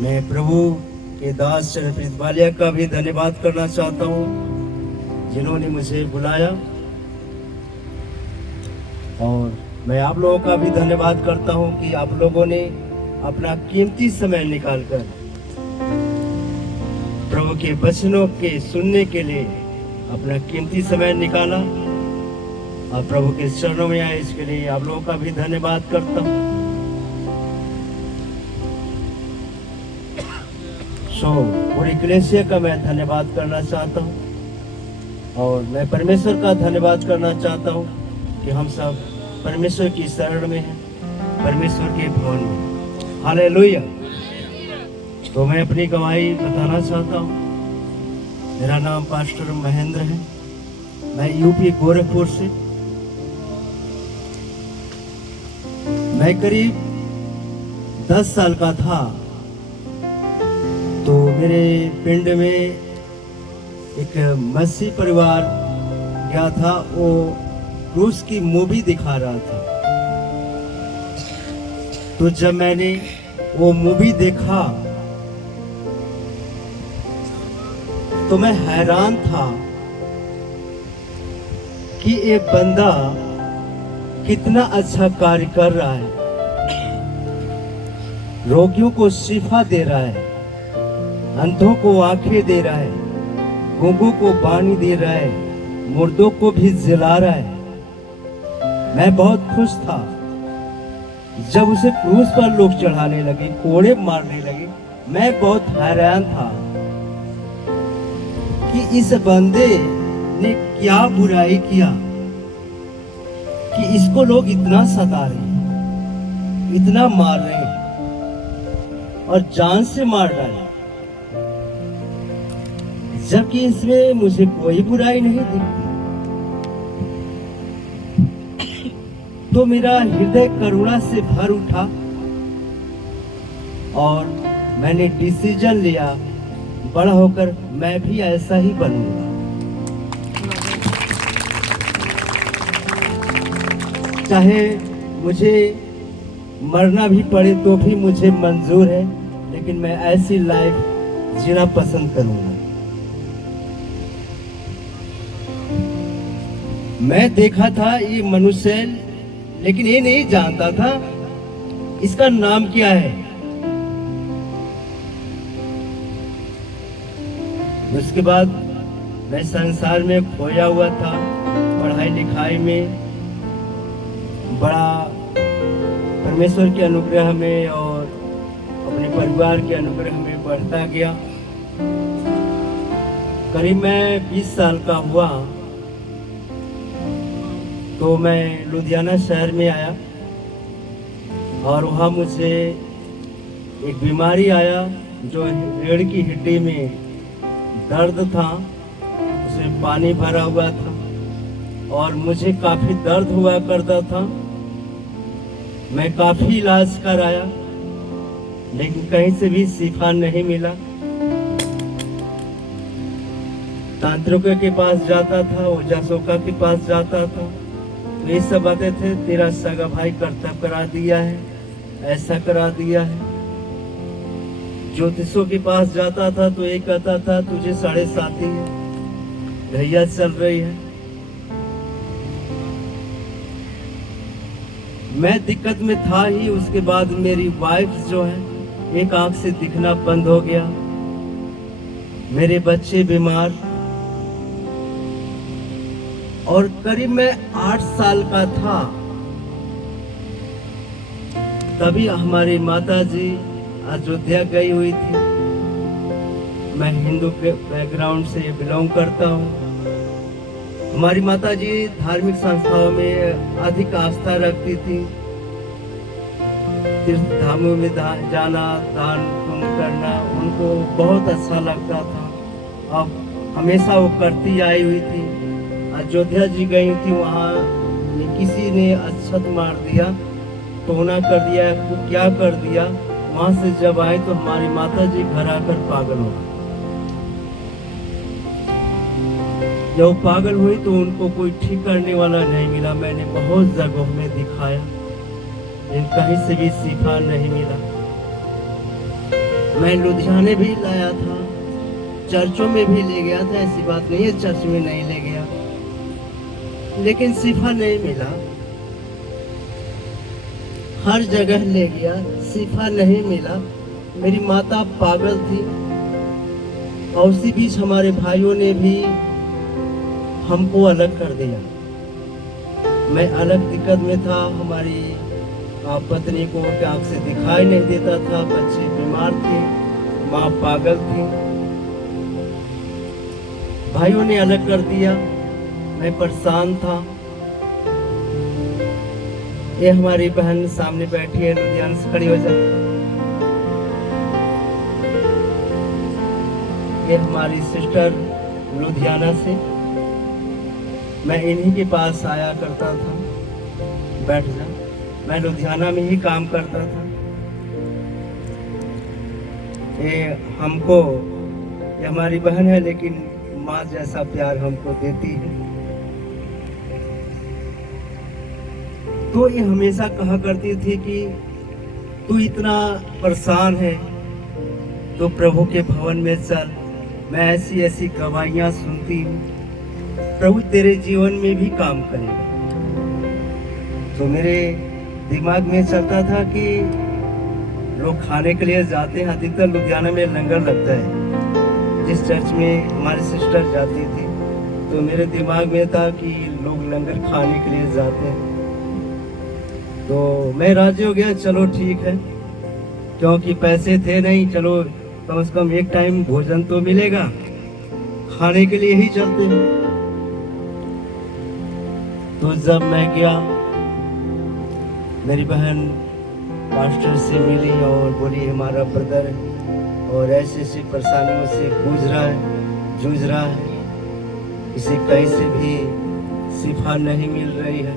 मैं प्रभु के दास चरणप्रीत वालिया का भी धन्यवाद करना चाहता हूँ, जिन्होंने मुझे बुलाया। और मैं आप लोगों का भी धन्यवाद करता हूँ कि आप लोगों ने अपना कीमती समय निकालकर प्रभु के वचनों के सुनने के लिए अपना कीमती समय निकाला और प्रभु के चरणों में आए। इसके लिए आप लोगों का भी धन्यवाद करता हूँ। पूरी कलीसिया का मैं धन्यवाद करना चाहता हूँ और मैं परमेश्वर का धन्यवाद करना चाहता हूँ कि हम सब परमेश्वर की शरण में हैं, परमेश्वर के भवन में। हालेलुया। तो मैं अपनी गवाही बताना चाहता हूँ। मेरा नाम पास्टर महेंद्र है, मैं यूपी गोरखपुर से। मैं करीब 10 साल का था तो मेरे पिंड में एक मसीह परिवार गया था। वो रूस की मूवी दिखा रहा था। तो जब मैंने वो मूवी देखा तो मैं हैरान था कि ये बंदा कितना अच्छा कार्य कर रहा है। रोगियों को शिफा दे रहा है, अंधों को आंखें दे रहा है, गूंगों को पानी दे रहा है, मुर्दों को भी जिला रहा है। मैं बहुत खुश था। जब उसे क्रूस पर लोग चढ़ाने लगे, कोड़े मारने लगे, मैं बहुत हैरान था कि इस बंदे ने क्या बुराई किया कि इसको लोग इतना सता रहे हैं, इतना मार रहे हैं और जान से मार रहे हैं, जबकि इसमें मुझे कोई बुराई नहीं दिखती। तो मेरा हृदय करुणा से भर उठा और मैंने डिसीजन लिया, बड़ा होकर मैं भी ऐसा ही बनूंगा। चाहे मुझे मरना भी पड़े तो भी मुझे मंजूर है, लेकिन मैं ऐसी लाइफ जीना पसंद करूंगा। मैं देखा था ये मनुष्य, लेकिन ये नहीं जानता था इसका नाम क्या है। उसके बाद मैं संसार में खोया हुआ था, पढ़ाई लिखाई में बड़ा परमेश्वर के अनुग्रह में और अपने परिवार के अनुग्रह में बढ़ता गया। करीब मैं 20 साल का हुआ तो मैं लुधियाना शहर में आया और वहाँ मुझे एक बीमारी आया जो रीढ़ की हड्डी में दर्द था, उसमें पानी भरा हुआ था और मुझे काफ़ी दर्द हुआ करता था। मैं काफ़ी इलाज कराया, लेकिन कहीं से भी शिफा नहीं मिला। तांत्रिकों के पास जाता था, ओझा के पास जाता था, तो ये सब बातें थे, तेरा सगा भाई कर्तव्य करा दिया है, ऐसा करा दिया है। ज्योतिषों के पास जाता था तो ये कहता था तुझे 7.5 है, ढैया चल रही है। मैं दिक्कत में था ही। उसके बाद मेरी वाइफ जो है, एक आंख से दिखना बंद हो गया, मेरे बच्चे बीमार, और करीब मैं 8 साल का था तभी हमारी माता जी अयोध्या गई हुई थी। मैं हिंदू के बैकग्राउंड से बिलोंग करता हूँ। हमारी माता जी धार्मिक संस्थाओं में अधिक आस्था रखती थी। तीर्थ धामों में जाना, दान पुण्य करना उनको बहुत अच्छा लगता था। अब हमेशा वो करती आई हुई थी। अयोध्या जी गई थी, वहाँ किसी ने अक्षत मार दिया, टोना कर दिया, क्या कर दिया। वहाँ से जब आए तो हमारी माता जी घर आकर पागल हो गई। जब पागल हुई तो उनको कोई ठीक करने वाला नहीं मिला। मैंने बहुत जगहों में दिखाया, लेकिन कहीं से भी शिफा नहीं मिला। मैं लुधियाने भी लाया था, चर्चों में भी ले गया था, ऐसी बात नहीं है चर्च में नहीं ले गया, लेकिन शिफा नहीं मिला। हर जगह ले गया, शिफा नहीं मिला। मेरी माता पागल थी और उसी बीच हमारे भाइयों ने भी हमको अलग कर दिया। मैं अलग दिक्कत में था, हमारी पत्नी को आँख से दिखाई नहीं देता था, बच्चे बीमार थे, माँ पागल थी। भाइयों ने अलग कर दिया, मैं परेशान था। ये हमारी बहन सामने बैठी है, लुधियाना से खड़ी हो जाए। ये हमारी सिस्टर लुधियाना से, मैं इन्हीं के पास आया करता था। बैठ जा, मैं लुधियाना में ही काम करता था। ये हमको, ये हमारी बहन है, लेकिन माँ जैसा प्यार हमको देती है। तो ये हमेशा कहा करती थी कि तू इतना परेशान है तो प्रभु के भवन में चल। मैं ऐसी ऐसी गवाहियां सुनती हूँ, प्रभु तेरे जीवन में भी काम करेगा। तो मेरे दिमाग में चलता था कि लोग खाने के लिए जाते हैं, अधिकतर लुधियाना में लंगर लगता है, जिस चर्च में हमारी सिस्टर जाती थी। तो मेरे दिमाग में था कि लोग लंगर खाने के लिए जाते हैं। तो मैं राजी हो गया, चलो ठीक है, क्योंकि पैसे थे नहीं, चलो कम से कम एक टाइम भोजन तो मिलेगा, खाने के लिए ही चलते हैं। तो जब मैं गया, मेरी बहन मास्टर से मिली और बोली हमारा ब्रदर और ऐसी ऐसी परेशानियों से जूझ रहा है, इसे कहीं से भी शिफा नहीं मिल रही है।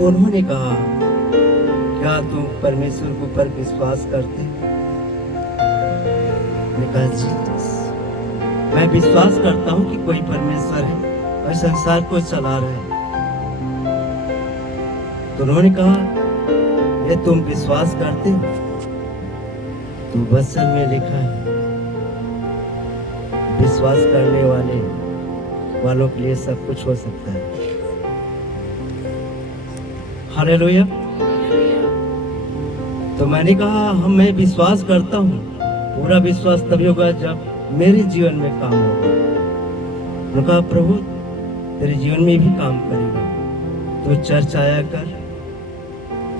उन्होंने कहा, क्या तुम परमेश्वर के ऊपर विश्वास करते? मैंने कहा जी, मैं विश्वास करता हूँ कि कोई परमेश्वर है और संसार को चला रहा है। तो उन्होंने कहा, ये तुम विश्वास करते हो? तो वचन में लिखा है, विश्वास करने वालों के लिए सब कुछ हो सकता है। हालेलुया। तो मैंने कहा, मैं विश्वास करता हूँ। पूरा विश्वास तभी होगा जब मेरे जीवन में काम होगा। उन्होंने कहा, प्रभु तेरे जीवन में भी काम करेगा, तो चर्च आया कर,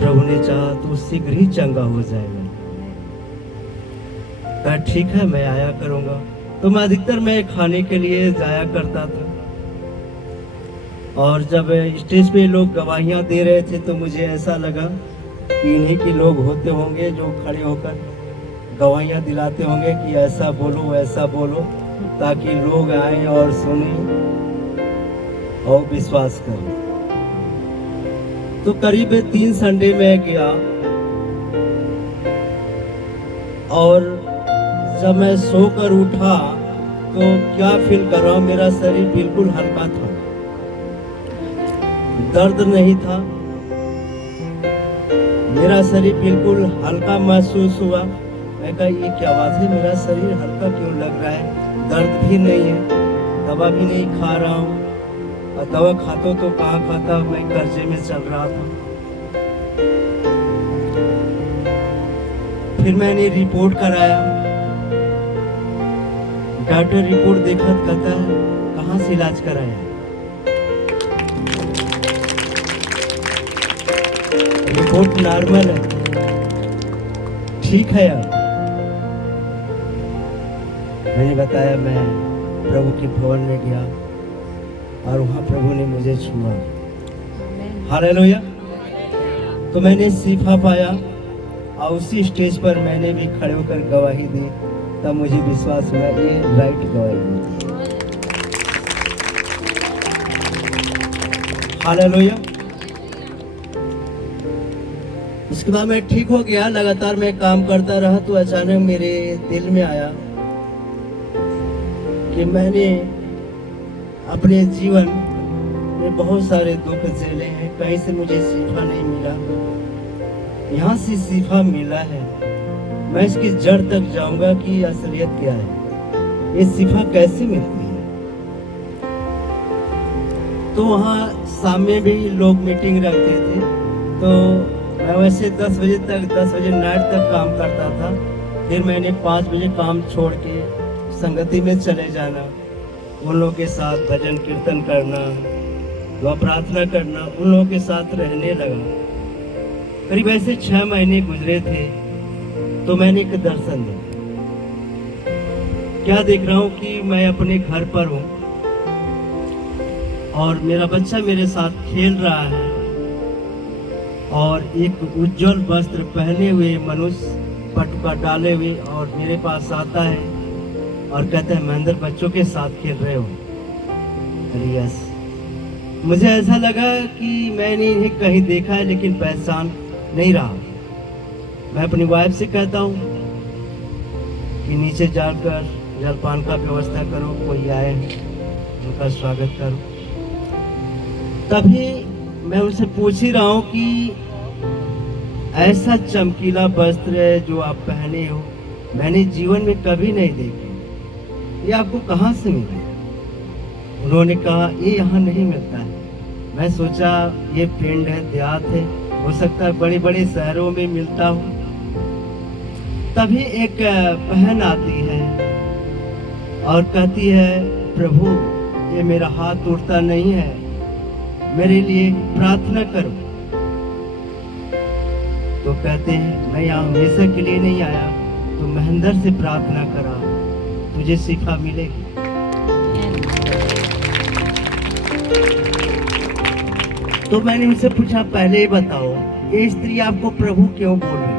प्रभु ने चाहा तो शीघ्र ही चंगा हो जाएगा। कहा ठीक है, मैं आया करूंगा। तो मैं अधिकतर मैं खाने के लिए जाया करता था। और जब स्टेज पे लोग गवाहियां दे रहे थे तो मुझे ऐसा लगा कि इन्हीं के लोग होते होंगे जो खड़े होकर गवाहियां दिलाते होंगे कि ऐसा बोलो वैसा बोलो, ताकि लोग आए और सुने और विश्वास करें। तो करीब 3 संडे में गया और जब मैं सोकर उठा तो क्या फील कर रहा हूँ, मेरा शरीर बिल्कुल हल्का था, दर्द नहीं था, मेरा शरीर बिल्कुल हल्का महसूस हुआ। मैं कहा ये क्या बात है, मेरा शरीर हल्का क्यों लग रहा है, दर्द भी नहीं है, दवा भी नहीं खा रहा हूँ, और दवा खाता तो कहाँ खाता, मैं कर्जे में चल रहा था। फिर मैंने रिपोर्ट कराया, डॉक्टर रिपोर्ट देखा, कहता है कहाँ से इलाज कराया? रिपोर्ट नॉर्मल है, ठीक है। अब मैंने बताया, मैं प्रभु के भवन में गया और वहां प्रभु ने मुझे छुआ। हालेलुया। तो मैंने शिफा पाया और उसी स्टेज पर मैंने भी खड़े होकर गवाही दी। तब मुझे विश्वास हुआ ये राइट गवाही दी। हालेलुया। उसके बाद मैं ठीक हो गया, लगातार मैं काम करता रहा। तो अचानक मेरे दिल में आया कि मैंने अपने जीवन में बहुत सारे दुख झेले हैं, कहीं से मुझे शिफा नहीं मिला। यहाँ से शिफा मिला है, मैं इसकी जड़ तक जाऊंगा कि असलियत क्या है, ये शिफा कैसे मिलती है। तो वहाँ सामने भी लोग मीटिंग रखते थे, तो मैं वैसे 10 बजे नाइट तक काम करता था। फिर मैंने 5 बजे काम छोड़ के संगति में चले जाना, उन लोगों के साथ भजन कीर्तन करना व प्रार्थना करना, उन लोगों के साथ रहने लगा। करीब ऐसे 6 महीने गुजरे थे तो मैंने एक दर्शन देखा। क्या देख रहा हूँ कि मैं अपने घर पर हूँ और मेरा बच्चा मेरे साथ खेल रहा है और एक उज्जवल वस्त्र पहने हुए मनुष्य पटुका डाले हुए और मेरे पास आता है और कहता है महेंद्र बच्चों के साथ खेल रहे हो। अरे यस, मुझे ऐसा लगा कि मैंने इन्हें कहीं देखा है लेकिन पहचान नहीं रहा। मैं अपनी वाइफ से कहता हूँ कि नीचे जाकर जलपान का व्यवस्था करो, कोई आए उनका स्वागत करो। तभी मैं उनसे पूछ ही रहा हूँ कि ऐसा चमकीला वस्त्र है जो आप पहने हो, मैंने जीवन में कभी नहीं देखे, ये आपको कहाँ से मिला? उन्होंने कहा ये यहाँ नहीं मिलता है। मैं सोचा ये पिंड है, देहात है, हो सकता है बड़े बड़े शहरों में मिलता हो। तभी एक बहन आती है और कहती है प्रभु ये मेरा हाथ उठता नहीं है, मेरे लिए प्रार्थना करो। तो कहते हैं मैं यहाँ हमेशा के लिए नहीं आया, तो महेंद्र से प्रार्थना करा, तुझे शिफा मिलेगी। तो मैंने उनसे पूछा पहले ही बताओ ये स्त्री आपको प्रभु क्यों बोल रही है?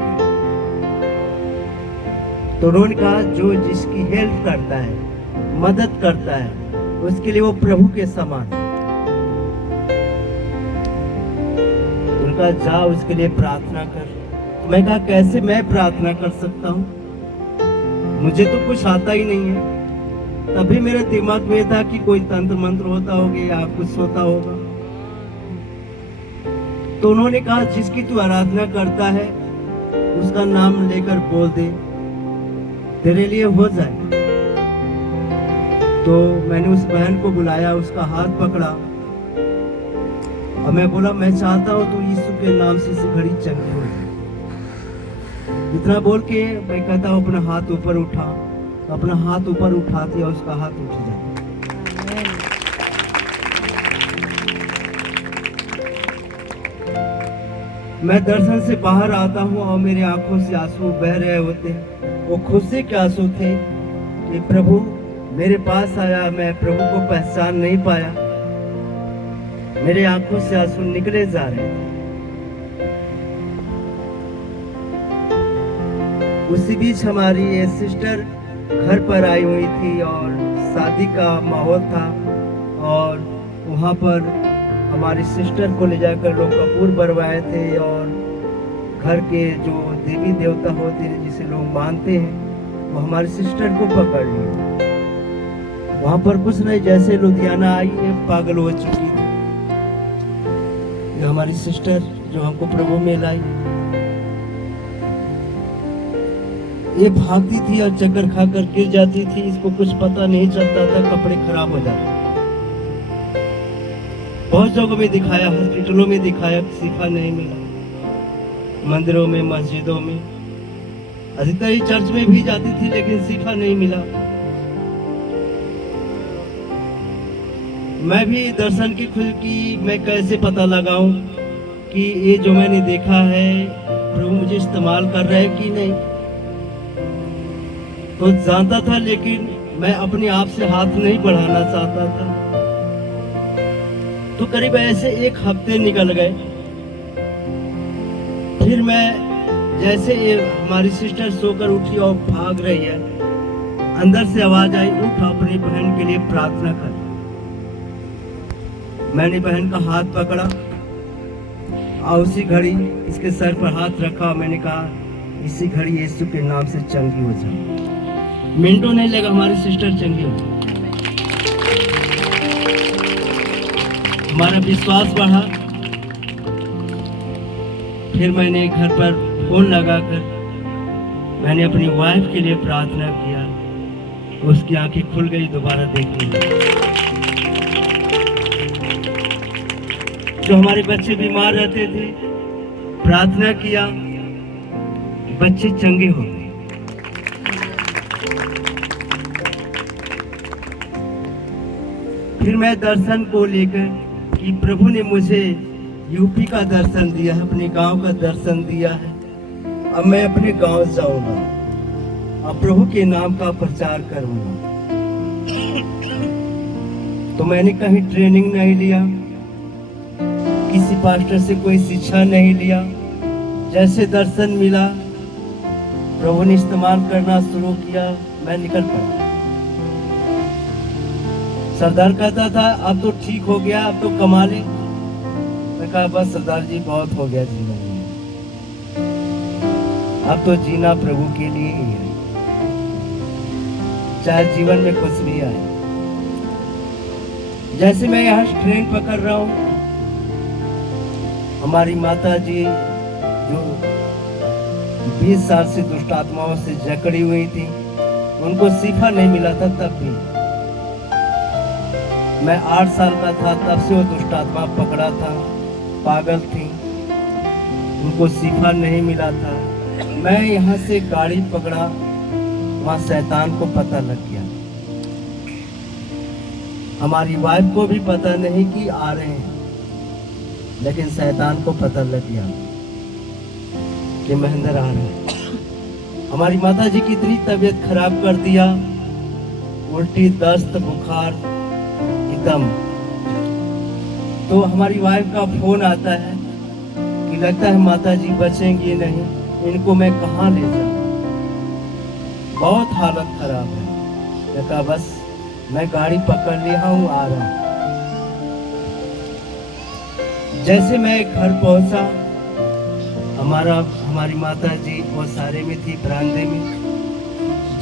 तो उन्होंने कहा जो जिसकी हेल्प करता है, मदद करता है, उसके लिए वो प्रभु के समान है। उनका जा उसके लिए प्रार्थना कर। मैं कहा कैसे मैं प्रार्थना कर सकता हूँ, मुझे तो कुछ आता ही नहीं है। तभी मेरे दिमाग में था कि कोई तंत्र मंत्र होता होगा या कुछ होता होगा। तो उन्होंने कहा जिसकी तू आराधना करता है उसका नाम लेकर बोल दे, तेरे लिए हो जाए। तो मैंने उस बहन को बुलाया, उसका हाथ पकड़ा और मैं बोला मैं चाहता हूं तू यीशु के नाम से इस घड़ी चंगी हो। इतना बोल के मैं कहता हूं अपना हाथ ऊपर उठा, तो अपना हाथ ऊपर उठाती और उसका हाथ उठ जाता। मैं दर्शन से बाहर आता हूँ और मेरे आंखों से आंसू बह रहे होते हैं। वो खुशी के आंसू थे कि प्रभु मेरे पास आया, मैं प्रभु को पहचान नहीं पाया, मेरे आंखों से आंसू निकले जा रहे थे। उसी बीच हमारी ये सिस्टर घर पर आई हुई थी और शादी का माहौल था और वहाँ पर हमारी सिस्टर को ले जाकर लोग कपूर बरवाए थे और घर के जो देवी देवता होते हैं जिसे लोग मानते हैं वो हमारी सिस्टर को पकड़ लिए। वहाँ पर कुछ नहीं, जैसे लुधियाना आई है पागल हो चुकी थी। ये हमारी सिस्टर जो हमको प्रभु में लाई, ये भागती थी और चक्कर खाकर गिर जाती थी, इसको कुछ पता नहीं चलता था, कपड़े खराब हो जाते। बहुत जगहों में दिखाया, हॉस्पिटलों में दिखाया, शिफा नहीं मिला, मंदिरों में, मस्जिदों में, अधिकतर चर्च में भी जाती थी लेकिन शिफा नहीं मिला। मैं भी दर्शन की खुद की मैं कैसे पता लगाऊं कि ये जो मैंने देखा है प्रभु मुझे इस्तेमाल कर रहा है कि नहीं। तो जानता था लेकिन मैं अपने आप से हाथ नहीं बढ़ाना चाहता था। तो करीब ऐसे 1 हफ्ते निकल गए। फिर मैं जैसे हमारी सिस्टर सोकर उठी और भाग रही है, अंदर से आवाज आई उठ अपनी बहन के लिए प्रार्थना कर। मैंने बहन का हाथ पकड़ा और उसी घड़ी इसके सर पर हाथ रखा। मैंने कहा इसी घड़ी यीशु के नाम से चंगी हो जाए। मिनटों नहीं लगा हमारी सिस्टर चंगी हो। हमारा विश्वास बढ़ा। फिर मैंने घर पर फोन लगाकर मैंने अपनी वाइफ के लिए प्रार्थना किया, उसकी आंखें खुल गई दोबारा देखने लगी। जो हमारे बच्चे बीमार रहते थे, प्रार्थना किया, बच्चे चंगे हो गए। फिर मैं दर्शन को लेकर कि प्रभु ने मुझे यूपी का दर्शन दिया है, अपने गांव का दर्शन दिया है, अब मैं अपने गांव जाऊंगा, अब प्रभु के नाम का प्रचार करूंगा। तो मैंने कहीं ट्रेनिंग नहीं लिया, किसी पास्टर से कोई शिक्षा नहीं लिया, जैसे दर्शन मिला प्रभु ने इस्तेमाल करना शुरू किया, मैं निकल पड़ा। सरदार कहता था अब तो ठीक हो गया, अब तो कमा ले। मैं कहा बस सरदार जी बहुत हो गया जीवन में, अब तो जीना प्रभु के लिए ही है, चाहे जीवन में कुछ भी आए। जैसे मैं यहाँ ट्रेन पकड़ रहा हूँ, हमारी माता जी जो 20 साल से दुष्ट आत्माओं से जकड़ी हुई थी, उनको शिफा नहीं मिला था। तब भी मैं 8 साल का था, तब से वो दुष्ट आत्मा पकड़ा था, पागल थी, उनको शिफा नहीं मिला था। मैं यहाँ से गाड़ी पकड़ा, वहाँ शैतान को पता लग गया। हमारी वाइफ को भी पता नहीं कि आ रहे हैं, लेकिन शैतान को पता लग गया कि महेंद्र आ रहा है। हमारी माता जी की इतनी तबीयत खराब कर दिया, उल्टी, दस्त, बुखार एकदम। तो हमारी वाइफ का फोन आता है कि लगता है माता जी बचेंगी नहीं, इनको मैं कहाँ ले जाऊँ, बहुत हालत खराब है। मैं कहा बस मैं गाड़ी पकड़ लिया हूँ, आ रहा हूँ। जैसे मैं घर पहुंचा, हमारी माता जी वो सारे में थी, बरामदे में।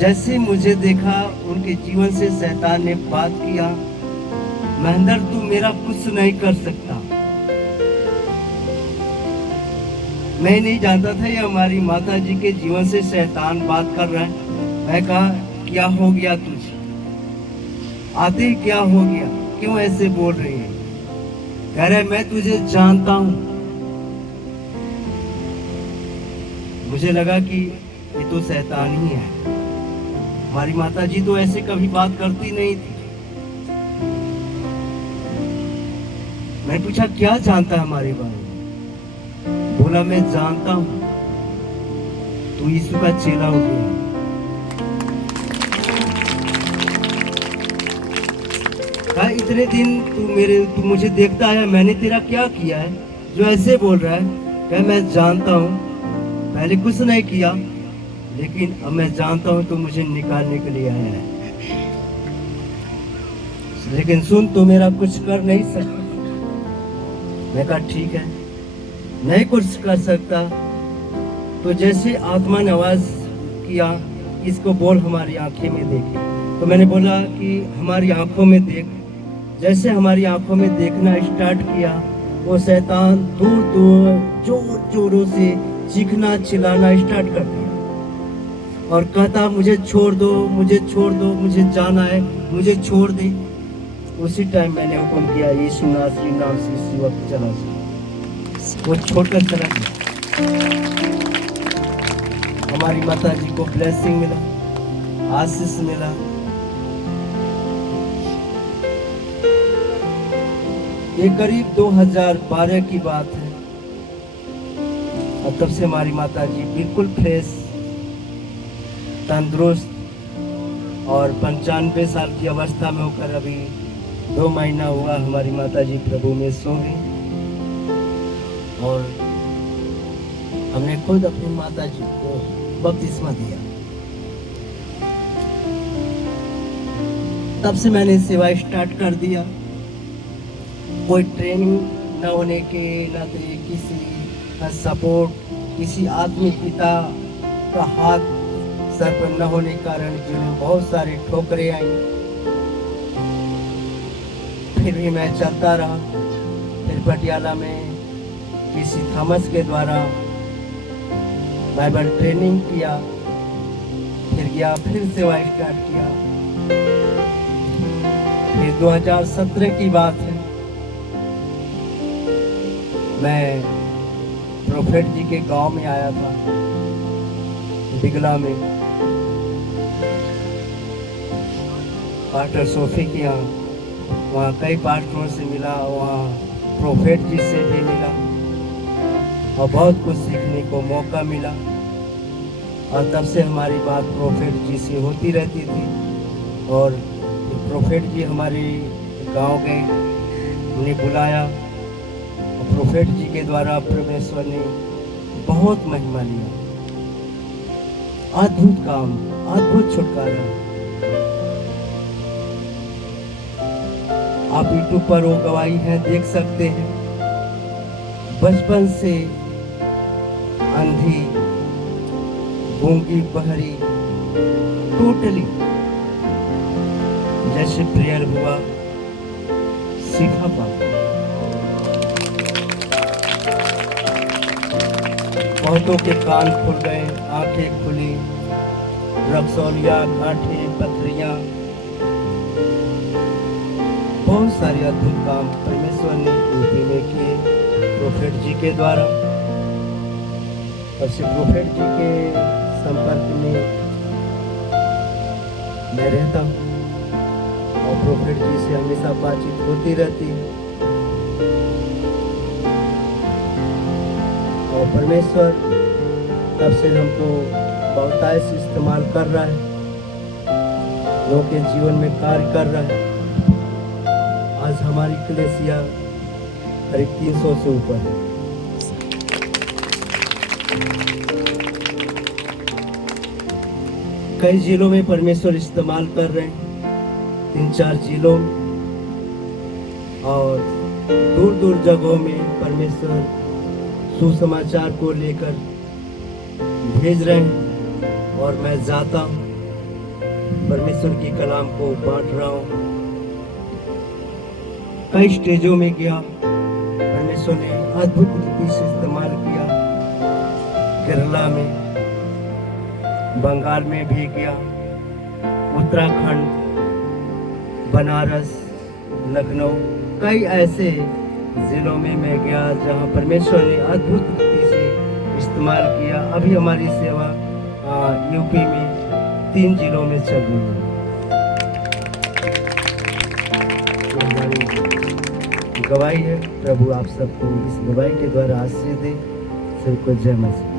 जैसे मुझे देखा, उनके जीवन से शैतान ने बात किया, महेंद्र तू मेरा कुछ नहीं कर सकता। मैं नहीं जानता था ये हमारी माता जी के जीवन से शैतान बात कर रहा है। मैं कहा क्या हो गया तुझे, आते ही क्या हो गया, क्यों ऐसे बोल रही है? कह रहे मैं तुझे जानता हूं। मुझे लगा कि ये तो शैतान ही है। हमारी माता जी तो ऐसे कभी बात करती नहीं थी। मैं पूछा क्या जानता है हमारे बारे में? बोला मैं जानता हूं तू यीशु का चेला हो गया। कहा इतने दिन तू मुझे देखता है, मैंने तेरा क्या किया है जो ऐसे बोल रहा है? कहा मैं जानता हूं, पहले कुछ नहीं किया, लेकिन अब मैं जानता हूं तो मुझे निकालने के लिए आया है। लेकिन सुन, तू मेरा कुछ कर नहीं सकता। मैं कहा ठीक है, नहीं कुछ कर सकता तो जैसे आत्मा ने आवाज किया, इसको बोल हमारी आंखें में देखे। तो मैंने बोला कि हमारी आंखों में देख। जैसे हमारी आंखों में देखना स्टार्ट किया, वो शैतान दूर दूर जोर जोरों से चीखना चिल्लाना स्टार्ट कर दिया और कहता मुझे छोड़ दो, मुझे छोड़ दो, मुझे जाना है, मुझे छोड़ दे। उसी टाइम मैंने हुक्म किया यीशु नासरी नाम से इस युवक चला जा। वो छोड़कर चला गया। हमारी माता जी को ब्लेसिंग मिला, आशीष मिला। ये करीब 2012 की बात है और तब से हमारी माता जी बिल्कुल फ्रेश, तंदुरुस्त और 95 साल की अवस्था में होकर अभी 2 महीना हुआ हमारी माता जी प्रभु में सो गई। और हमने खुद अपनी माता जी को बपतिस्मा दिया। तब से मैंने सेवा स्टार्ट कर दिया। कोई ट्रेनिंग न होने के नाते, किसी का सपोर्ट, किसी आत्मिक पिता का हाथ सर पर न होने के कारण जीवन बहुत सारे ठोकरें आई, फिर भी मैं चलता रहा। फिर पटियाला में किसी थॉमस के द्वारा बाइबल ट्रेनिंग किया, फिर गया, फिर सेवा स्टार्ट किया। फिर 2017 की बात है, मैं प्रोफेट जी के गांव में आया था, बिगला में, पास्टर सोफी के यहाँ। वहाँ कई पास्टरों से मिला, वहाँ प्रोफेट जी से भी मिला और बहुत कुछ सीखने को मौका मिला। और तब से हमारी बात प्रोफेट जी से होती रहती थी। और प्रोफेट जी हमारे गांव गए, उन्हें बुलाया और प्रोफेट जी के द्वारा परमेश्वर ने बहुत महिमा लिया। अद्भुत काम, अद्भुत छुटकारा। आप यूट्यूब पर वो गवाही है, देख सकते हैं। बचपन से अंधी, गूंगी, बहरी, टोटली जैसे प्रेयर हुआ, सीखा पा। बहुतों के कान खुल गए, आंखें खुली, रक्सौलिया, गांठें, पथरियां, बहुत सारे अद्भुत काम परमेश्वर ने यूपी में किए प्रोफेट जी के द्वारा। तब से प्रोफेट जी के संपर्क में मैं रहता हूँ और प्रोफेट जी से हमेशा बातचीत होती रहती है। और परमेश्वर तब से हमको बहुतायत से इस्तेमाल कर रहा है, लोगों के जीवन में कार्य कर रहा है। आज हमारी कलीसिया करीब 300 से ऊपर है। कई जिलों में परमेश्वर इस्तेमाल कर रहे हैं, 3-4 जिलों में, और दूर दूर जगहों में परमेश्वर सुसमाचार को लेकर भेज रहे हैं। और मैं जाता हूँ, परमेश्वर की कलाम को बांट रहा हूँ। कई स्टेजों में गया, परमेश्वर ने अद्भुत रीति से इस्तेमाल किया। केरला में, बंगाल में भी गया, उत्तराखंड, बनारस, लखनऊ, कई ऐसे जिलों में मैं गया जहां परमेश्वर ने अद्भुत रीति से इस्तेमाल किया। अभी हमारी सेवा यूपी में 3 जिलों में चल रही है। गवाही है। प्रभु आप सबको इस गवाही के द्वारा आशीष दे। सबको जय मसीह।